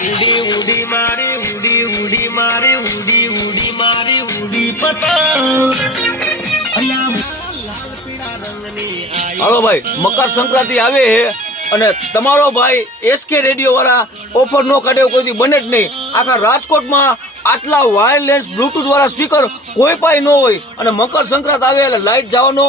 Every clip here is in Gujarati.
ઉડી ઉડી મારી ઉડી ઉડી મારી ઉડી ઉડી મારી ઉડી પતંગ હાલો ભાઈ, મકર સંક્રાંતિ આવે છે અને તમારો ભાઈ SK રેડિયો વાળા ઓફર નો કાઢે કોઈ દી બને જ નહીં. આખા રાજકોટમાં આટલા વાયરલેસ બ્લૂટૂથ વાળા સ્પીકર કોઈ પાસે ન હોય અને મકર સંક્રાંત આવે એટલે લાઇટ જવાનો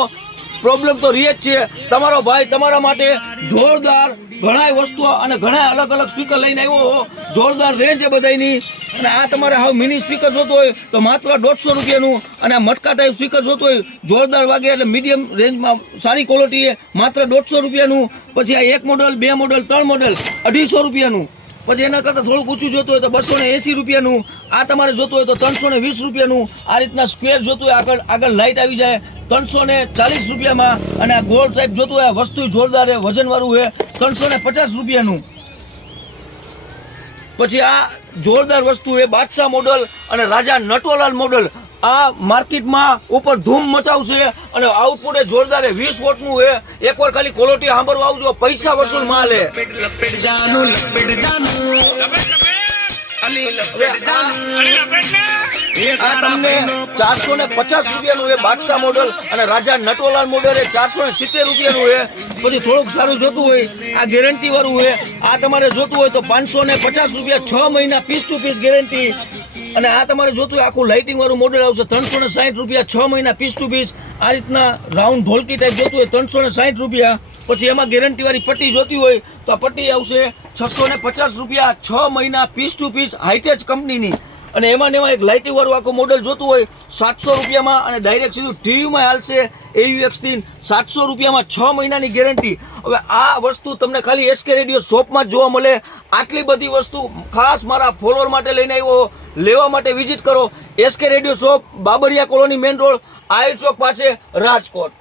પ્રોબ્લેમ તો રહે જ છે. તમારો ભાઈ તમારા માટે જોરદાર ઘણા વસ્તુઓ અને ઘણા અલગ અલગ સ્પીકર લઈને આવ્યો. જોરદાર રેન્જ છે બધાની. અને આ તમારે હાવ મિની સ્પીકર જોતો હોય તો માત્ર 150 રૂપિયાનું, અને આ મટકા ટાઈપ સ્પીકર જોતો હોય જોરદાર વાગે એટલે મીડિયમ રેન્જમાં સારી ક્વોલિટી માત્ર 150 રૂપિયાનું. પછી આ 1 મોડલ 2 મોડલ 3 મોડલ 250 રૂપિયાનું. પછી એના કરતાં થોડુંક ઊંચું જોતું હોય તો 280 રૂપિયાનું. આ તમારે જોતું હોય તો 320 રૂપિયાનું. આ રીતના સ્ક્વેર જોતું હોય આગળ લાઇટ આવી જાય 340 રૂપિયામાં. અને આ ગોળ ટાઈપ જોતું હોય વસ્તુ જોરદાર છે, વજનવાળું છે 350 રૂપિયાનું. પછી આ જોરદાર વસ્તુ છે બાદશાહ મોડલ અને રાજા નટવરલાલ મોડલ. આ માર્કેટમાં ઉપર ધૂમ મચાવશે અને આઉટપુટ એ જોરદાર 20 વોટનું છે. એકવાર ખાલી ક્વોલિટી સાંભળવા આવજો, પૈસા વસૂલ માલ છે. લપેટ જાનું આ તમને 450 રૂપિયાનું છે બાદશાહ મોડલ અને રાજા નટવરલાલ મોડલ એ 470 રૂપિયાનું છે. પછી થોડુંક સારું જોતું હોય આ ગેરંટી વાળું છે. આ તમારે જોતું હોય તો 550 રૂપિયા 6 મહિના પીસ ટુ પીસ ગેરંટી. અને આ તમારે જોતું હોય આખું લાઇટિંગ વાળું મોડલ આવશે 360 રૂપિયા 6 મહિના પીસ ટુ પીસ. આ રીતના રાઉન્ડ ઢોલકી ટાઈપ જોતું હોય 360 રૂપિયા. પછી એમાં ગેરંટી વાળી પટ્ટી જોતી હોય તો આ પટ્ટી આવશે 650 રૂપિયા 6 મહિના પીસ ટુ પીસ હાઈટેચ કંપનીની. અને એમાં એક લાઇટિંગ વાળું આખું મોડલ જોતું હોય 700 રૂપિયામાં અને ડાયરેક્ટ સીધું ટીવીમાં હાલશે AUX 700 રૂપિયામાં 6 મહિનાની ગેરંટી. હવે આ વસ્તુ તમને ખાલી SK રેડિયો શોપમાં જ જોવા મળે. આટલી બધી વસ્તુ ખાસ મારા ફોલોઅર માટે લઈને આવ્યો. લેવા માટે વિઝિટ કરો SK radio shop, Babariya colony main road, Ayar Chowk પાસે, રાજકોટ.